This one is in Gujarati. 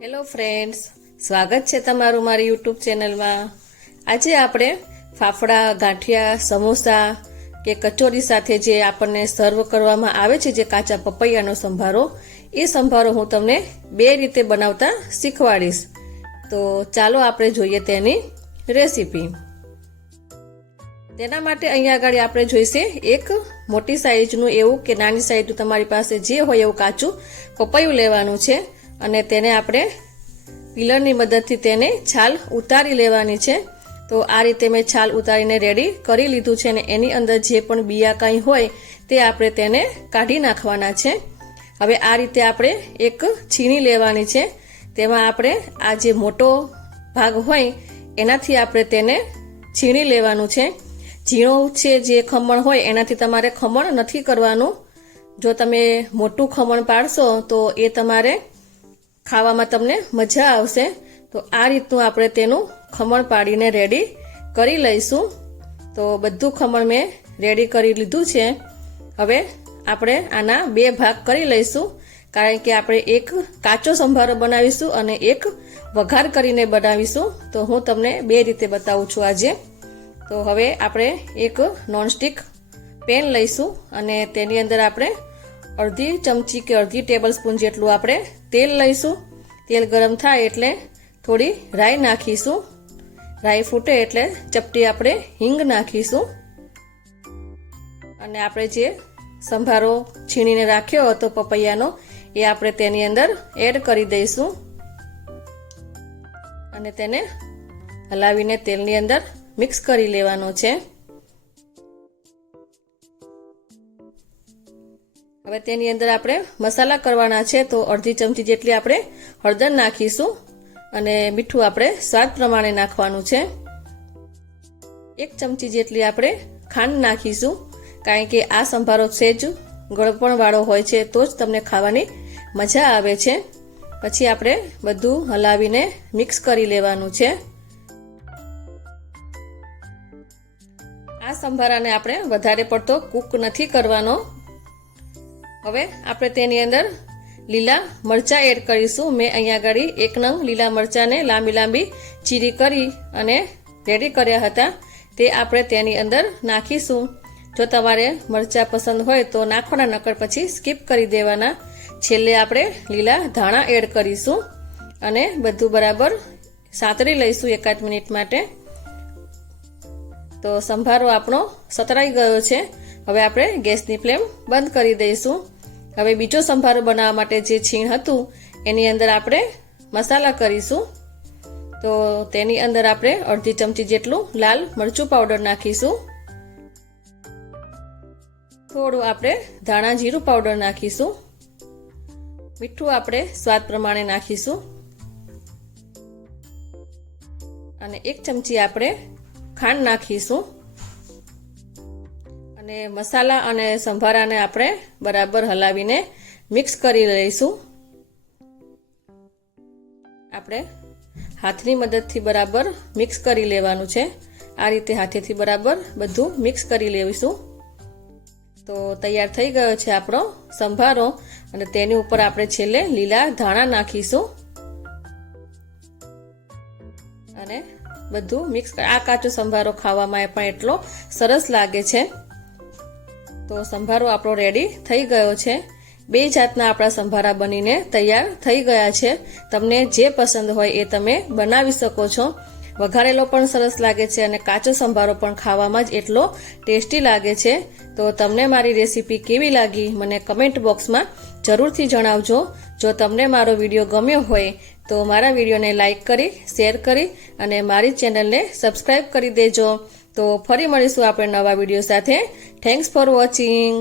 હેલો ફ્રેન્ડ્સ, સ્વાગત છે તમારું મારી યુટ્યુબ ચેનલમાં। આજે આપણે ફાફડા, ગાંઠિયા, સમોસા કે કચોરી સાથે જે આપણને સર્વ કરવામાં આવે છે જે કાચા પપૈયાનો સંભારો, એ સંભારો હું તમને બે રીતે બનાવતા શીખવાડીશ। તો ચાલો આપણે જોઈએ તેની રેસીપી। તેના માટે અહીંયા આગળ આપણે જોઈશે એક મોટી સાઈઝનું એવું કે નાની સાઈઝનું તમારી પાસે જે હોય એવું કાચું પપૈયું લેવાનું છે અને તેને આપણે પીલરની મદદથી તેને છાલ ઉતારી લેવાની છે। તો આ રીતે મેં છાલ ઉતારીને રેડી કરી લીધું છે અને એની અંદર જે પણ બિયા કાંઈ હોય તે આપણે તેને કાઢી નાખવાના છે। હવે આ રીતે આપણે એક છીણી લેવાની છે, તેમાં આપણે આ જે મોટો ભાગ હોય એનાથી આપણે તેને છીણી લેવાનું છે। ઝીણો છે જે ખમણ હોય એનાથી તમારે ખમણ નથી કરવાનું। જો તમે મોટું ખમણ પાડશો તો એ તમારે ખાવામાં તમને મજા આવશે। તો આ રીતનું આપણે તેનું ખમણ પાડીને રેડી કરી લઈશું। તો બધું ખમણ મેં રેડી કરી લીધું છે। હવે આપણે આના બે ભાગ કરી લઈશું, કારણ કે આપણે એક કાચો સંભારો બનાવીશું અને એક વઘાર કરીને બનાવીશું। તો હું તમને બે રીતે બતાવું છું આજે। તો હવે આપણે એક નોનસ્ટિક પેન લઈશું અને તેની અંદર આપણે અડધી ચમચી કે અડધી ટેબલ સ્પૂન જેટલું આપણે તેલ લઈશું। તેલ ગરમ થાય એટલે થોડી રાઈ નાખીશું। રાઈ ફૂટે એટલે ચપટી આપણે હિંગ નાખીશું અને આપણે જે સંભારો છીણીને રાખ્યો હતો પપૈયાનો એ આપણે તેની અંદર એડ કરી દઈશું અને તેને હલાવીને તેલની અંદર મિક્સ કરી લેવાનો છે। હવે તેની અંદર આપણે મસાલા કરવાના છે। તો અડધી ચમચી જેટલી આપણે હળદર નાખીશું અને મીઠું આપણે સ્વાદ પ્રમાણે નાખવાનું છે। એક ચમચી જેટલી આપણે ખાંડ નાખીશું, કારણ કે આ સંભારો સહેજ ગળપણ વાળો હોય છે તો જ તમને ખાવાની મજા આવે છે। પછી આપણે બધું હલાવીને મિક્સ કરી લેવાનું છે। આ સંભારાને આપણે વધારે પડતો કૂક નથી કરવાનો। હવે આપણે તેની અંદર લીલા મરચાં એડ કરીશું। મેં અહીંયા આગળ એક નંગ લીલા મરચાંને લાંબી લાંબી ચીરી કરી અને રેડી કર્યા હતા, તે આપણે તેની અંદર નાખીશું। જો તમારે મરચાં પસંદ હોય તો નાખવાના, નકર પછી સ્કીપ કરી દેવાના। છેલ્લે આપણે લીલા ધાણા એડ કરીશું અને બધું બરાબર સાંતળી લઈશું એકાદ મિનિટ માટે। તો સંભારો આપણો સતરાઈ ગયો છે। હવે આપણે ગેસની ફ્લેમ બંધ કરી દઈશું। હવે બીજો સંભારો બનાવવા માટે જે છીણ હતું એની અંદર આપણે મસાલા કરીશું। તો તેની અંદર આપણે અડધી ચમચી જેટલું લાલ મરચું પાવડર નાખીશું। થોડું આપણે ધાણા જીરું પાવડર નાખીશું। મીઠું આપણે સ્વાદ પ્રમાણે નાખીશું અને એક ચમચી આપણે ખાંડ નાખીશું અને મસાલા અને સંભારાને આપણે બરાબર હલાવીને મિક્સ કરી લઈશું। આપણે હાથની મદદથી બરાબર મિક્સ કરી લેવાનું છે। આ રીતે હાથેથી બરાબર બધું મિક્સ કરી લેવીશું। તો તૈયાર થઈ ગયો છે આપણો સંભારો અને તેની ઉપર આપણે છેલ્લે લીલા ધાણા નાખીશું અને બધું મિક્સ। આ કાચો સંભારો ખાવામાં પણ એટલો સરસ લાગે છે। તો સંભારો આપણો રેડી થઈ ગયો છે। બે જાતના આપણા સંભારા બનીને તૈયાર થઈ ગયા છે। તમને જે પસંદ હોય એ તમે બનાવી શકો છો। વઘારેલો પણ સરસ લાગે છે અને કાચો સંભારો પણ ખાવામાં જ એટલો ટેસ્ટી લાગે છે। તો તમને મારી રેસીપી કેવી લાગી મને કમેન્ટ બોક્સમાં જરૂરથી જણાવજો। જો તમને મારો વિડીયો ગમ્યો હોય તો મારા વિડીયોને લાઈક કરી, શેર કરી અને મારી ચેનલને સબસ્ક્રાઈબ કરી દેજો। તો ફરી મળીશું આપણે નવા વિડીયો સાથે। Thanks for watching.